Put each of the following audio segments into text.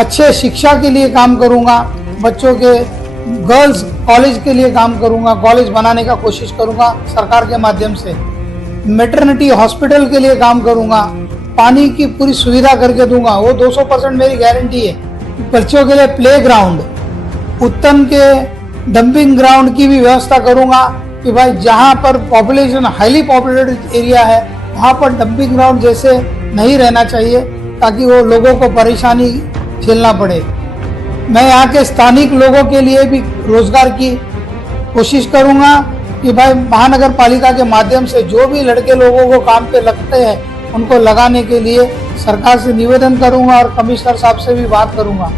अच्छे शिक्षा के लिए काम करूंगा, बच्चों के गर्ल्स कॉलेज के लिए काम करूंगा, कॉलेज बनाने का कोशिश करूंगा सरकार के माध्यम से। मैटरनिटी हॉस्पिटल के लिए काम करूंगा, पानी की पूरी सुविधा करके दूंगा, वो 200% मेरी गारंटी है। बच्चों के लिए प्ले ग्राउंड, उत्तम के डंपिंग ग्राउंड की भी व्यवस्था करूंगा कि भाई जहां पर पॉपुलेशन हाईली पॉपुलेटेड एरिया है वहां पर डंपिंग ग्राउंड जैसे नहीं रहना चाहिए, ताकि वो लोगों को परेशानी झेलना पड़े। मैं यहाँ के स्थानिक लोगों के लिए भी रोजगार की कोशिश करूंगा कि भाई महानगर पालिका के माध्यम से जो भी लड़के लोगों को काम पे लगते हैं उनको लगाने के लिए सरकार से निवेदन करूंगा और कमिश्नर साहब से भी बात करूंगा।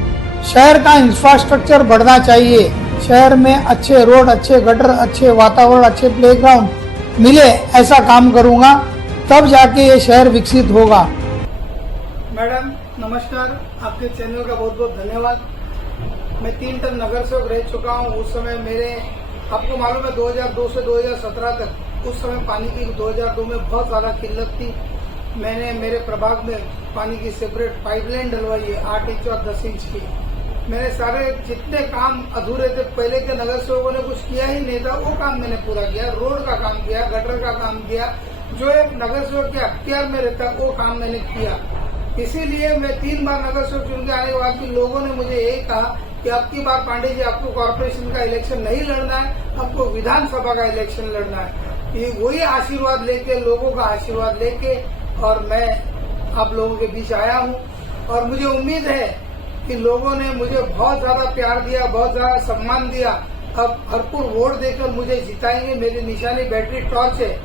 शहर का इंफ्रास्ट्रक्चर बढ़ना चाहिए, शहर में अच्छे रोड, अच्छे गटर, अच्छे वातावरण, अच्छे प्लेग्राउंड मिले, ऐसा काम करूंगा, तब जाके ये शहर विकसित होगा। मैडम नमस्कार, आपके चैनल का बहुत बहुत धन्यवाद। मैं 3 टर्म नगर सेवक रह चुका हूँ। उस समय मेरे, आपको मालूम है 2002 से 2017 तक, उस समय पानी की 2002 में बहुत ज्यादा किल्लत थी। मैंने मेरे प्रभाग में पानी की सेपरेट पाइपलाइन डलवाई है 8 इंच और 10 इंच की। मैंने सारे जितने काम अधूरे थे, पहले के नगर सेवकों ने कुछ किया ही नहीं था, वो काम मैंने पूरा किया। रोड का काम किया, गटर का काम किया, जो एक नगर सेवक के अख्तियार में रहता है वो काम मैंने किया। इसीलिए मैं 3 बार नगर सेवक चुन के आने के बाद भी लोगों ने मुझे यही कहा कि अब की बार पांडे जी आपको कॉर्पोरेशन का इलेक्शन नहीं लड़ना है, आपको विधानसभा का इलेक्शन लड़ना है। ये वही आशीर्वाद लेके, लोगों का आशीर्वाद लेके और मैं आप लोगों के बीच आया हूँ। और मुझे उम्मीद है कि लोगों ने मुझे बहुत ज्यादा प्यार दिया, बहुत ज्यादा सम्मान दिया। अब भरपूर वोट देकर मुझे जिताएंगे। मेरी निशानी बैटरी टॉर्च है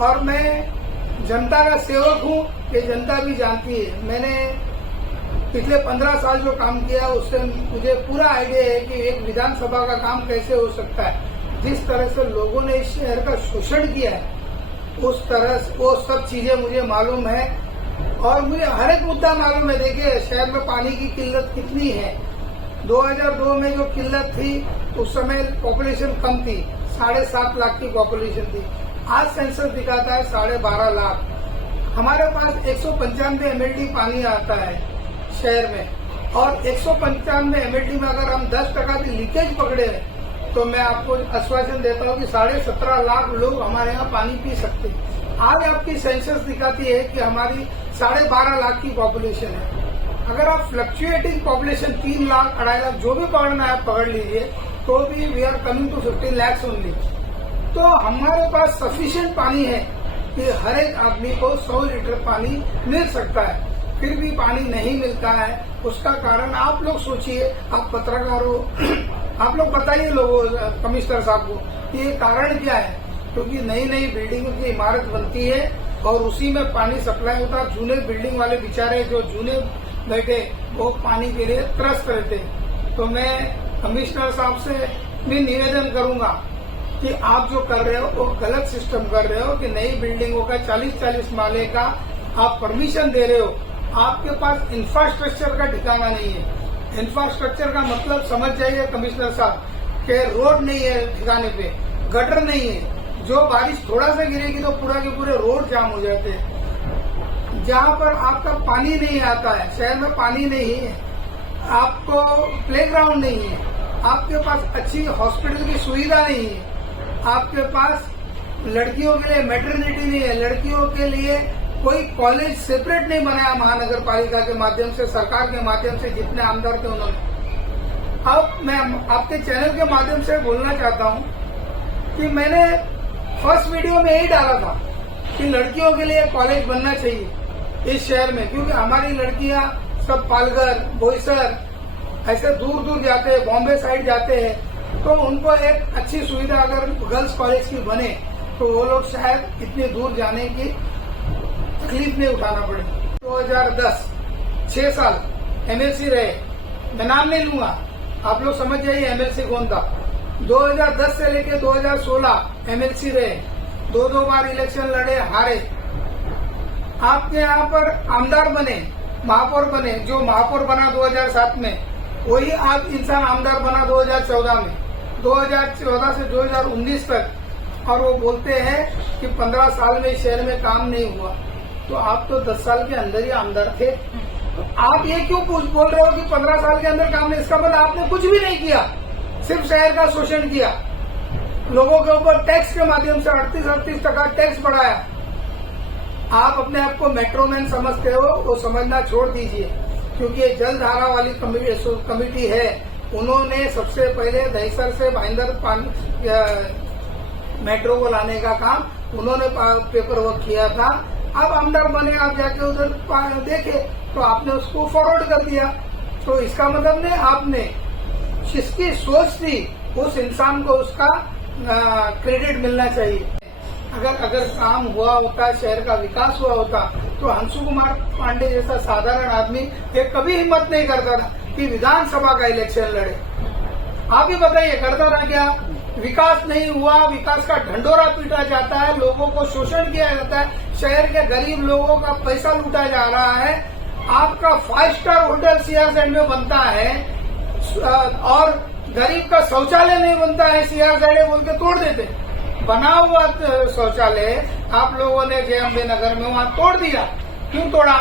और मैं जनता का सेवक हूँ, ये जनता भी जानती है। मैंने पिछले 15 साल जो काम किया उससे मुझे पूरा आइडिया है कि एक विधानसभा का काम कैसे हो सकता है। जिस तरह से लोगों ने इस शहर का शोषण किया है, उस तरह से वो सब चीजें मुझे मालूम है और मुझे हर एक मुद्दा मालूम है। देखिए शहर में पानी की किल्लत कितनी है। 2002 में जो किल्लत थी उस समय पॉपुलेशन कम थी, 7.5 लाख की पॉपुलेशन थी। आज सेंसस दिखाता है 12.5 लाख। हमारे पास 195 MLD पानी आता है शहर में, और 195 MLD में अगर हम 10% भी लीकेज पकड़े तो मैं आपको आश्वासन देता हूँ कि 17.5 लाख लोग हमारे यहाँ पानी पी सकते हैं। आज आपकी सेंसस दिखाती है कि हमारी 12.5 लाख की पॉपुलेशन है। अगर आप फ्लक्चुएटिंग पॉपुलेशन 3 लाख 2.5 लाख जो भी पकड़ना है पकड़ लीजिए, तो भी we are coming to 15 lakhs only. तो हमारे पास सफिशिएंट पानी है कि हर एक आदमी को 100 लीटर पानी मिल सकता है, फिर भी पानी नहीं मिलता है। उसका कारण आप लोग सोचिए, आप पत्रकार हो, आप लोग बताइए लोगों, कमिश्नर साहब को कि ये कारण क्या है। क्योंकि नई नई बिल्डिंगों की इमारत बनती है और उसी में पानी सप्लाई होता है। जूने बिल्डिंग वाले बेचारे जो जूने बैठे वो पानी के लिए त्रस्त रहते। तो मैं कमिश्नर साहब से भी निवेदन करूंगा कि आप जो कर रहे हो वो गलत सिस्टम कर रहे हो कि नई बिल्डिंगों का 40-40 माले का आप परमिशन दे रहे हो। आपके पास इंफ्रास्ट्रक्चर का ठिकाना नहीं है। इंफ्रास्ट्रक्चर का मतलब समझ जाइए कमिश्नर साहब कि रोड नहीं है ठिकाने पे, गटर नहीं है। जो बारिश थोड़ा सा गिरेगी तो पूरा के पूरे रोड जाम हो जाते हैं। जहाँ पर आपका पानी नहीं आता है, शहर में पानी नहीं है, आपको प्लेग्राउंड नहीं है, आपके पास अच्छी हॉस्पिटल की सुविधा नहीं है, आपके पास लड़कियों के लिए मैटरनिटी नहीं है, लड़कियों के लिए कोई कॉलेज सेपरेट नहीं बनाया महानगर पालिका के माध्यम से, सरकार के माध्यम से जितने आमदार थे उन्होंने। अब मैं आपके चैनल के माध्यम से बोलना चाहता हूँ कि मैंने फर्स्ट वीडियो में यही डाला था कि लड़कियों के लिए कॉलेज बनना चाहिए इस शहर में, क्योंकि हमारी लड़कियां सब पालघर, बोईसर ऐसे दूर दूर जाते हैं, बॉम्बे साइड जाते हैं, तो उनको एक अच्छी सुविधा अगर गर्ल्स कॉलेज की बने तो वो लोग शायद इतनी दूर जाने की तकलीफ नहीं उठाना पड़े। 2010 6 साल MLC रहे, मैं नाम नहीं लूंगा, आप लोग समझ जाइए MLC कौन था। 2010 से लेके 2016 MLC रहे, 2 बार इलेक्शन लड़े, हारे। आपके यहाँ पर आमदार बने, महापौर बने, जो महापौर बना 2007 में वही आप इंसान आमदार बना 2014 में, 2014 से 2019 तक, और वो बोलते हैं कि 15 साल में शहर में काम नहीं हुआ। तो आप तो 10 साल के अंदर ही आमदार थे, आप ये क्यों बोल रहे हो कि 15 साल के अंदर काम नहीं? इसका मतलब आपने कुछ भी नहीं किया, सिर्फ शहर का शोषण किया, लोगों के ऊपर टैक्स के माध्यम से 38% टैक्स बढ़ाया। आप अपने आप को मेट्रोमैन समझते हो, वो समझना छोड़ दीजिए, क्योंकि ये जलधारा वाली कमेटी है, उन्होंने सबसे पहले दहीसर से भाईंदर मेट्रो को लाने का काम उन्होंने पेपर वर्क किया था। अब आमदार बने, आप जाके उधर देखे तो आपने उसको फॉरवर्ड कर दिया। तो इसका मतलब नहीं, आपने जिसकी सोच थी उस इंसान को उसका क्रेडिट मिलना चाहिए। अगर काम हुआ होता, शहर का विकास हुआ होता, तो अंशु कुमार पांडे जैसा साधारण आदमी ये कभी हिम्मत नहीं करता था कि विधानसभा का इलेक्शन लड़े। आप ही बताइए, करता था क्या? विकास नहीं हुआ, विकास का ढंडोरा पीटा जाता है, लोगों को शोषण किया जाता है, शहर के गरीब लोगों का पैसा लूटा जा रहा है। आपका 5 स्टार होटल सीआरजेड में बनता है और गरीब का शौचालय नहीं बनता है, सीआरजेड बोल के तोड़ देते। बना हुआ शौचालय आप लोगों ने जयअंबे नगर में वहां तोड़ दिया। क्यों तोड़ा?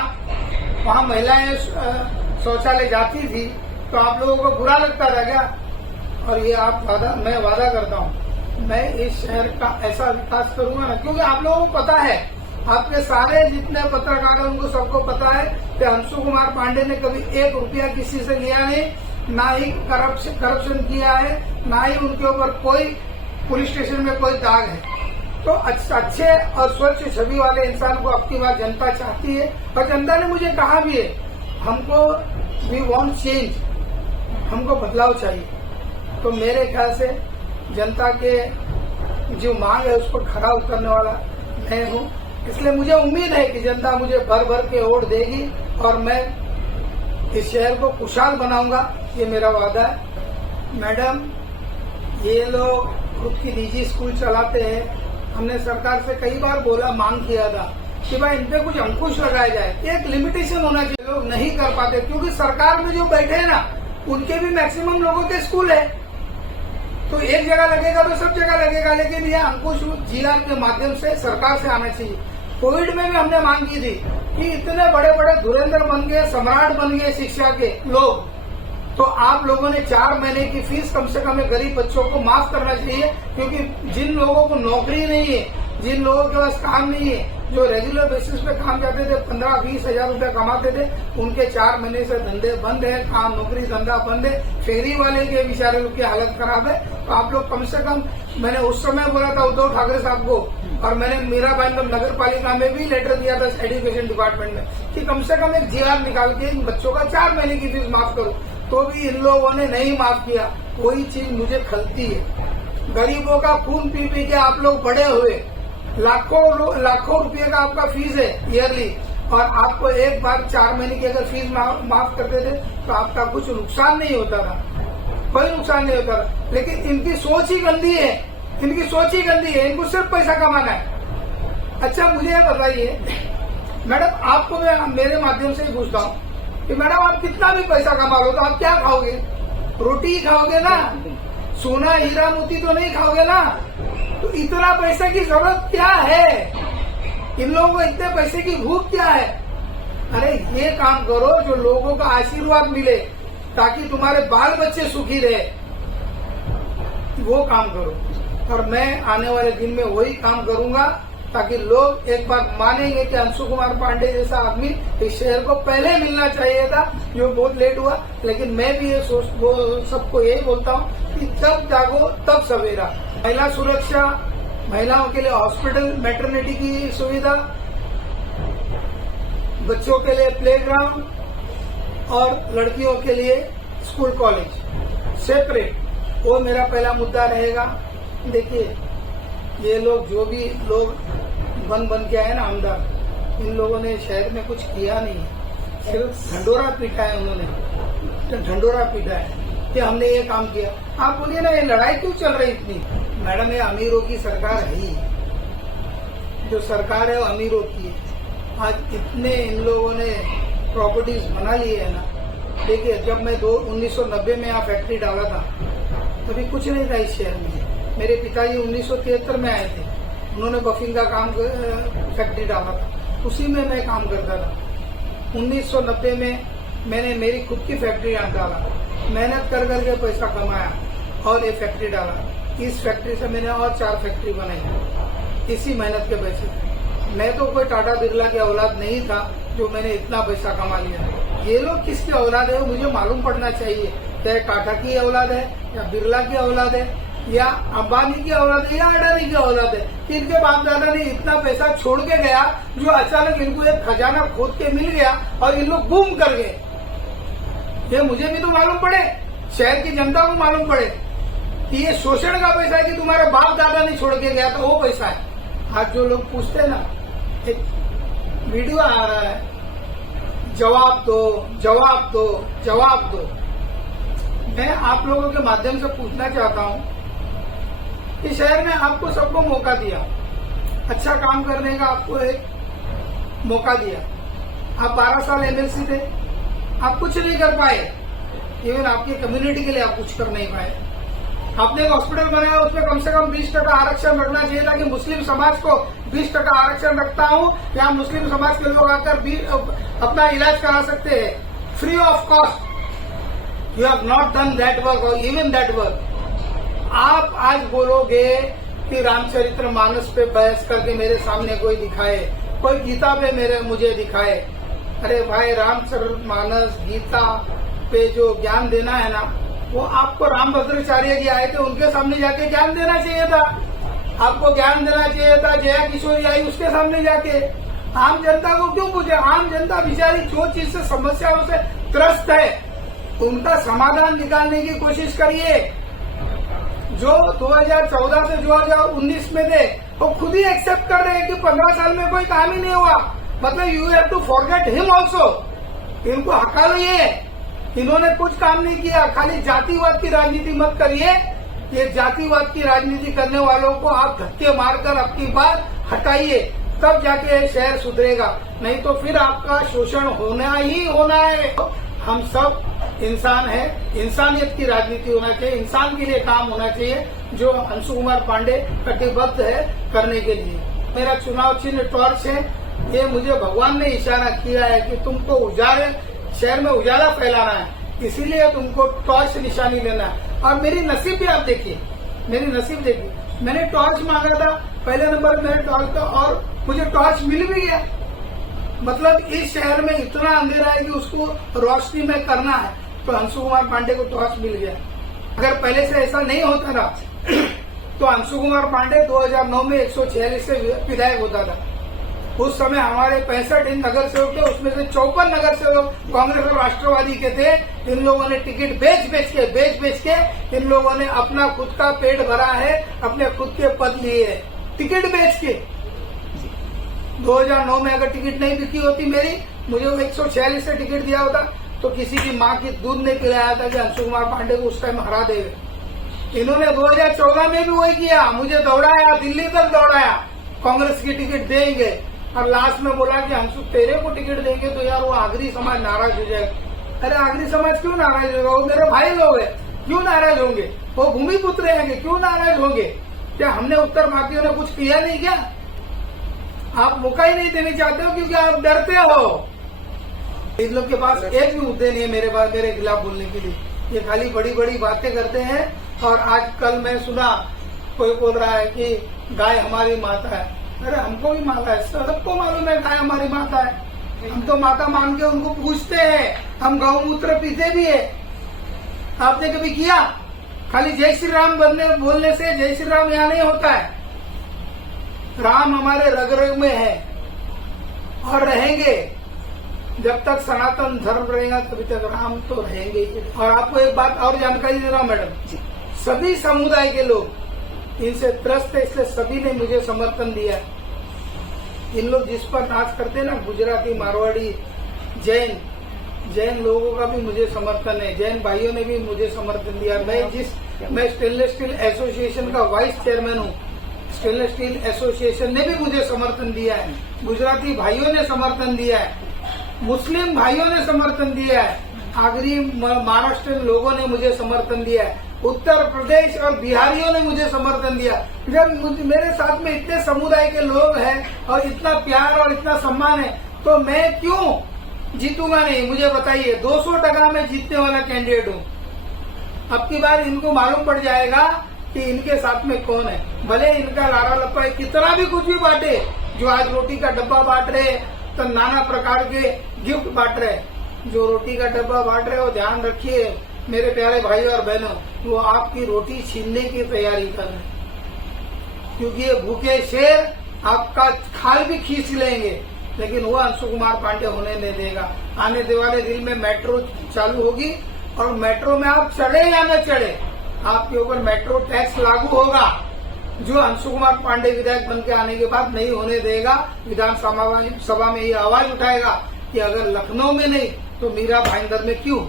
वहां महिलाएं शौचालय जाती थी तो आप लोगों को बुरा लगता था क्या? और ये मैं वादा करता हूँ, मैं इस शहर का ऐसा विकास करूंगा ना, क्योंकि आप लोगों को पता है, आपके सारे जितने पत्रकार हैं उनको सबको पता है कि अंशु कुमार पांडे ने कभी 1 रुपया किसी से लिया नहीं, ना ही करप्शन किया है, ना ही उनके ऊपर कोई पुलिस स्टेशन में कोई दाग है। तो अच्छे और स्वच्छ छवि वाले इंसान को अब की बार जनता चाहती है, और जनता ने मुझे कहा भी है, हमको वी वांट चेंज, हमको बदलाव चाहिए। तो मेरे ख्याल से जनता के जो मांग है उसको खरा उतरने वाला मैं हूँ, इसलिए मुझे उम्मीद है कि जनता मुझे भर भर के वोट देगी और मैं इस शहर को खुशहाल बनाऊंगा, ये मेरा वादा है। मैडम, ये लोग खुद की निजी स्कूल चलाते हैं, हमने सरकार से कई बार बोला, मांग किया था कि भाई इन पे कुछ अंकुश लगाया जाए, एक लिमिटेशन होना चाहिए। लोग नहीं कर पाते क्योंकि सरकार में जो बैठे हैं ना, उनके भी मैक्सिमम लोगों के स्कूल है, तो एक जगह लगेगा तो सब जगह लगेगा, लेकिन यह अंकुश जीआर के माध्यम से सरकार से आना चाहिए। कोविड में भी हमने मांग की थी कि इतने बड़े बड़े धुरंधर बन गए, सम्राट बन गए शिक्षा के लोग, तो आप लोगों ने 4 महीने की फीस कम से कम गरीब बच्चों को माफ करना चाहिए, क्योंकि जिन लोगों को नौकरी नहीं है, जिन लोगों के पास काम नहीं है, जो रेगुलर बेसिस पे काम जाते थे, 15-20 हजार रुपया कमाते थे, उनके 4 महीने से धंधे बंद है, काम नौकरी धंधा बंद है, फेरी वाले के बेचारे की हालत खराब है। तो आप लोग कम से कम, मैंने उस समय बोला था उद्धव ठाकरे साहब को, और मैंने मीरा भाईंदर नगर पालिका में भी लेटर दिया था एजुकेशन डिपार्टमेंट में कि कम से कम एक जीआर निकाल के इन बच्चों का 4 महीने की फीस माफ करो। तो भी इन लोगों ने नहीं माफ किया। कोई चीज मुझे खलती है, गरीबों का खून पी पी के आप लोग बड़े हुए, लाखों रुपए का आपका फीस है ईयरली, और आपको एक बार 4 महीने की अगर फीस माफ करते थे तो आपका कुछ नुकसान नहीं होता था, कोई नुकसान नहीं होता था। लेकिन इनकी सोच ही गंदी है, इनको सिर्फ पैसा कमाना है। अच्छा, मुझे ये बताइए मैडम, आपको मैं मेरे माध्यम से पूछता हूँ कि मैडम आप कितना भी पैसा कमा लो तो आप क्या खाओगे? रोटी ही खाओगे ना, सोना हीरा मोती तो नहीं खाओगे ना। तो इतना पैसे की जरूरत क्या है? इन लोगों को इतने पैसे की भूख क्या है? अरे ये काम करो जो लोगों का आशीर्वाद मिले, ताकि तुम्हारे बाल बच्चे सुखी रहे, वो काम करो। और मैं आने वाले दिन में वही काम करूंगा, ताकि लोग एक बार मानेंगे कि अंशु कुमार पांडे जैसा आदमी इस शहर को पहले मिलना चाहिए था, जो बहुत लेट हुआ। लेकिन मैं भी ये सबको यही बोलता हूँ कि जब जागो तब सवेरा। महिला सुरक्षा, महिलाओं के लिए हॉस्पिटल, मैटरनिटी की सुविधा, बच्चों के लिए प्लेग्राउंड और लड़कियों के लिए स्कूल कॉलेज सेपरेट, वो मेरा पहला मुद्दा रहेगा। देखिए, ये लोग जो भी लोग बन के आए ना आमदार, इन लोगों ने शहर में कुछ किया नहीं, सिर्फ ढंडोरा पीटा है। उन्होंने ढंडोरा पीटा है कि हमने ये काम किया। आप बोलिए ना, ये लड़ाई क्यों चल रही इतनी? मैडम, ये अमीरों की सरकार है ही, जो सरकार है वो अमीरों की है। आज इतने इन लोगों ने प्रॉपर्टीज बना ली है ना। देखिए, जब मैं 1990 में यहाँ फैक्ट्री डाला था, तभी कुछ नहीं था इस शहर में। मेरे पिताजी 1973 में आए थे, उन्होंने बफिंग का काम फैक्ट्री डाला था, उसी में मैं काम करता था। 1990 में मैंने मेरी खुद की फैक्ट्री डाला, मेहनत कर करके पैसा कमाया और ये फैक्ट्री डाला। इस फैक्ट्री से मैंने और 4 फैक्ट्री बनाई इसी मेहनत के पैसे से। मैं तो कोई टाटा बिरला की औलाद नहीं था जो मैंने इतना पैसा कमा लिया। ये लोग किसकी औलाद है मुझे मालूम पड़ना चाहिए। क्या टाटा की औलाद है या बिरला की औलाद है या अंबानी की औलाद है या अडानी की औलाद है कि इनके बाप दादा ने इतना पैसा छोड़ के गया जो अचानक इनको एक खजाना खोद के मिल गया और इन लोग बूम कर गए। ये मुझे भी तो मालूम पड़े, शहर की जनता को मालूम पड़े कि ये शोषण का पैसा है कि तुम्हारे बाप दादा ने छोड़ के गया तो वो पैसा है। आज जो लोग पूछते हैं ना, एक वीडियो आ रहा है, जवाब दो जवाब दो जवाब दो। मैं आप लोगों के माध्यम से पूछना चाहता हूं कि शहर में आपको सबको मौका दिया, अच्छा काम करने का आपको एक मौका दिया। आप 12 साल एमएलसी थे, आप कुछ नहीं कर पाए। इवन आपकी कम्युनिटी के लिए आप कुछ कर नहीं पाए। आपने एक हॉस्पिटल बनाया, उसमें कम से कम 20% आरक्षण रखना चाहिए था कि मुस्लिम समाज को 20% आरक्षण रखता हूं, या मुस्लिम समाज के लोग आकर भी अपना इलाज करा सकते हैं free of cost. You have not done that work और इवन दैट वर्क। आप आज बोलोगे कि रामचरित्र मानस पे बहस करके मेरे सामने कोई दिखाए, कोई गीता पे मुझे दिखाए। अरे भाई, रामचरित्र मानस गीता पे जो ज्ञान देना है ना, वो आपको रामभद्राचार्य जी आए थे उनके सामने जाके ज्ञान देना चाहिए था। आपको ज्ञान देना चाहिए था जया किशोरी आई उसके सामने जाके। आम जनता को क्यों पूछे? आम जनता बेचारी जो चीज से समस्याओं से त्रस्त है उनका समाधान निकालने की कोशिश करिए। जो 2014 से 2019 में थे वो खुद ही एक्सेप्ट कर रहे हैं कि 15 साल में कोई काम ही नहीं हुआ। मतलब you have to forget him also. इनको हटा लो, इन्होंने कुछ काम नहीं किया। खाली जातिवाद की राजनीति मत करिए। ये जातिवाद की राजनीति करने वालों को आप धक्के मारकर अपनी बात हटाइए, तब जाके शहर सुधरेगा। नहीं तो फिर आपका शोषण होना ही होना है। हम सब इंसान है, इंसानियत की राजनीति होना चाहिए, इंसान के लिए काम होना चाहिए, जो अंशु कुमार पांडे कटिबद्ध है करने के लिए। मेरा चुनाव चिन्ह टॉर्च है। ये मुझे भगवान ने इशारा किया है कि तुमको उजाले, शहर में उजाला फैलाना है, इसीलिए तुमको टॉर्च निशानी लेना है। और मेरी नसीब भी आप देखिए, मेरी नसीब देखिए। मैंने टॉर्च मांगा था, पहले नंबर मेरे टॉर्च था और मुझे टॉर्च मिल भी गया। मतलब इस शहर में इतना अंधेरा है कि उसको रोशनी में करना है, तो अंशु कुमार पांडे को टॉर्च मिल गया। अगर पहले से ऐसा नहीं होता ना तो अंशु कुमार पांडे 2009 में 146 से विधायक होता था। उस समय हमारे 65 नगर सेवक थे, उसमें से 54 नगर सेवक कांग्रेस और राष्ट्रवादी के थे। इन लोगों ने टिकट बेच बेच के इन लोगों ने अपना खुद का पेट भरा है, अपने खुद के पद लिए है टिकट बेच के। 2009 में अगर टिकट नहीं बिकी होती मेरी, मुझे वो 146 से टिकट दिया होता तो किसी की माँ की दूध नहीं पिलाया था कि अंशु कुमार पांडे को उस टाइम हरा देवे। इन्होंने 2014 में भी वही किया, मुझे दौड़ाया, दिल्ली तक दौड़ाया, कांग्रेस की टिकट देंगे और लास्ट में बोला कि अंशु तेरे को टिकट देंगे तो यार वो आगरी समाज नाराज हो जाएगा। अरे आगरी समाज क्यों नाराज होगा? वो मेरे भाई लोग हैं, क्यों नाराज होंगे? वो भूमिपुत्र हैं, क्यों नाराज होंगे? क्या हमने उत्तर भारतीयों ने कुछ किया नहीं क्या? आप मौका ही नहीं देने चाहते हो क्योंकि आप डरते हो। इन लोग के पास एक भी मुद्दे नहीं है मेरे खिलाफ बोलने के लिए। ये खाली बड़ी बड़ी बातें करते हैं। और आज कल मैं सुना कोई बोल रहा है कि गाय हमारी माता है। अरे हमको भी माता है, सबको मालूम है गाय हमारी माता है। हम तो माता मान के उनको पूछते हैं, हम गौमूत्र पीते भी है। आपने कभी किया? खाली जय श्री राम बोलने से जय श्री राम यहाँ नहीं होता है। राम हमारे रग रग में है और रहेंगे। जब तक सनातन धर्म रहेगा तभी तक राम तो रहेंगे। और आपको एक बात और जानकारी दे रहा हूं मैडम, सभी समुदाय के लोग इनसे त्रस्त है, इसलिए सभी ने मुझे समर्थन दिया। इन लोग जिस पर नाच करते हैं ना, गुजराती, मारवाड़ी, जैन लोगों का भी मुझे समर्थन है। जैन भाइयों ने भी मुझे समर्थन दिया। मैं स्टेनलेस स्टील एसोसिएशन का वाइस चेयरमैन हूँ। स्टेनलेस स्टील एसोसिएशन ने भी मुझे समर्थन दिया है। गुजराती भाइयों ने समर्थन दिया है, मुस्लिम भाइयों ने समर्थन दिया है, आगरी महाराष्ट्र लोगों ने मुझे समर्थन दिया है, उत्तर प्रदेश और बिहारियों ने मुझे समर्थन दिया। जब मेरे साथ में इतने समुदाय के लोग हैं और इतना प्यार और इतना सम्मान है, तो मैं क्यों जीतूंगा नहीं, मुझे बताइए। 200% में जीतने वाला कैंडिडेट हूँ। अब की बार इनको मालूम पड़ जाएगा कि इनके साथ में कौन है। भले इनका लाड़ा लप्पा कितना भी कुछ भी बांटे, जो आज रोटी का डब्बा बांट रहे तो नाना प्रकार के गिफ्ट बांट रहे, जो रोटी का डब्बा बांट रहे हो ध्यान रखिए मेरे प्यारे भाई और बहनों, वो आपकी रोटी छीनने की तैयारी कर रहे हैं, क्योंकि ये भूखे शेर आपका खाल भी खींच लेंगे, लेकिन वो अंशु कुमार पांडे होने नहीं देगा। आने वाले दिन में मेट्रो चालू होगी और मेट्रो में आप चढ़े या न चढ़े, आपके ऊपर मेट्रो टैक्स लागू होगा, जो अंशु कुमार पांडे विधायक बन के आने के बाद नहीं होने देगा। विधानसभा में ये आवाज उठाएगा कि अगर लखनऊ में नहीं तो मीरा भाईंदर में क्यों।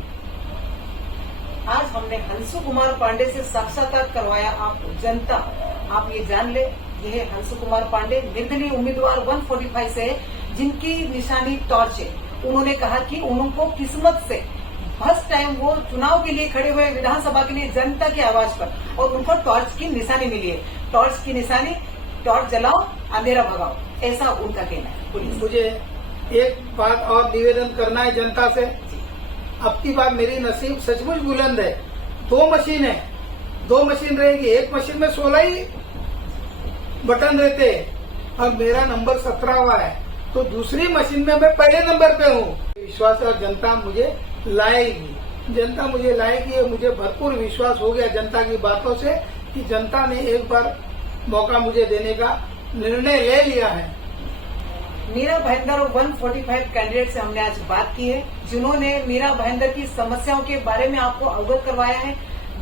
आज हमने अंशु कुमार पांडे से साक्षात्कार करवाया। आप जनता आप ये जान ले, यह अंशु कुमार पांडे निर्दलीय उम्मीदवार 145 से जिनकी निशानी टॉर्च है। उन्होंने कहा कि उनको किस्मत से फर्स्ट टाइम वो चुनाव के लिए खड़े हुए विधानसभा के लिए जनता की आवाज पर, और उनको टॉर्च की निशानी मिली है। टॉर्च की निशानी, टॉर्च जलाओ अंधेरा भगाओ, ऐसा उनका कहना है। मुझे एक बात और निवेदन करना है जनता से। अब की बार मेरी नसीब सचमुच बुलंद है। 2 मशीन है, 2 मशीन रहेगी, एक मशीन में 16 ही बटन रहते, अब मेरा नंबर 17वां है, तो दूसरी मशीन में मैं पहले नंबर पे हूँ। विश्वास और जनता मुझे लाएगी, जनता मुझे लाएगी, ये मुझे भरपूर विश्वास हो गया जनता की बातों से कि जनता ने एक बार मौका मुझे देने का निर्णय ले लिया है। मीरा भाईंदर और 145 कैंडिडेट से हमने आज बात की है, जिन्होंने मीरा भाईंदर की समस्याओं के बारे में आपको अवगत करवाया है।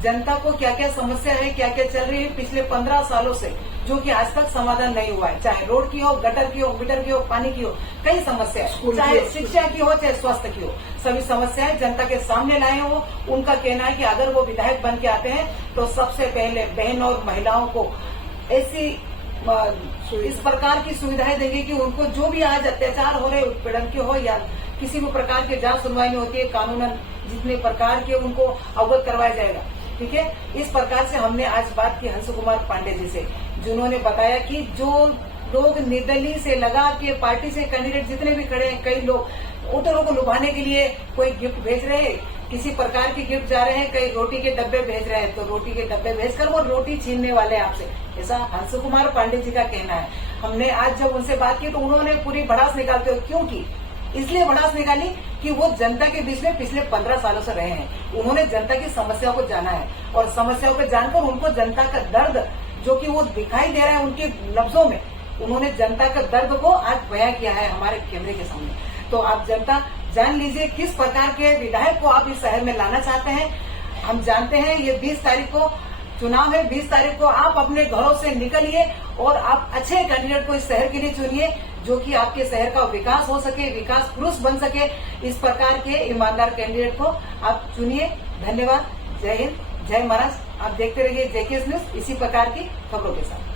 जनता को क्या क्या समस्या है, क्या क्या चल रही है पिछले 15 सालों से, जो कि आज तक समाधान नहीं हुआ है। चाहे रोड की हो, गटर की हो, मीटर की हो, पानी की हो, कई समस्या है, चाहे शिक्षा की हो, चाहे स्वास्थ्य की हो, सभी समस्याएं जनता के सामने लाए हो। उनका कहना है कि अगर वो विधायक बन के आते हैं तो सबसे पहले बहन और महिलाओं को ऐसी इस प्रकार की सुविधाएं देंगे कि उनको जो भी आज अत्याचार हो रहे, उत्पीड़न के हो या किसी भी प्रकार की जांच सुनवाई नहीं होती है, कानूनन जितने प्रकार के उनको अवगत करवाया जाएगा। ठीक है, इस प्रकार से हमने आज बात की अंशु कुमार पांडे जी से, जिन्होंने बताया कि जो लोग निर्दलीय से लगा के पार्टी से कैंडिडेट जितने भी खड़े हैं, कई लोग वोटरों को लुभाने के लिए कोई गिफ्ट भेज रहे हैं, किसी प्रकार की गिफ्ट जा रहे हैं, कई रोटी के डब्बे भेज रहे हैं, तो रोटी के डब्बे भेजकर वो रोटी छीनने वाले आपसे, ऐसा अंशु कुमार पांडे जी का कहना है। हमने आज जब उनसे बात की तो उन्होंने पूरी भड़ास निकालते हुए, क्योंकि इसलिए भड़ास निकाली कि वो जनता के बीच में पिछले 15 सालों से रहे हैं। उन्होंने जनता की समस्याओं को जाना है और समस्याओं को जानकर उनको जनता का दर्द जो कि वो दिखाई दे रहा है उनके लफ्जों में, उन्होंने जनता का दर्द को आज बयां किया है हमारे कैमरे के सामने। तो आप जनता जान लीजिए किस प्रकार के विधायक को आप इस शहर में लाना चाहते हैं। हम जानते हैं ये 20 तारीख को चुनाव है, 20 तारीख को आप अपने घरों से निकलिए और आप अच्छे कैंडिडेट को इस शहर के लिए चुनिए, जो कि आपके शहर का विकास हो सके, विकास पुरुष बन सके। इस प्रकार के ईमानदार कैंडिडेट को आप चुनिए। धन्यवाद। जय हिंद, जय महाराष्ट्र। आप देखते रहिए जेकेएस न्यूज इसी प्रकार की खबरों के साथ।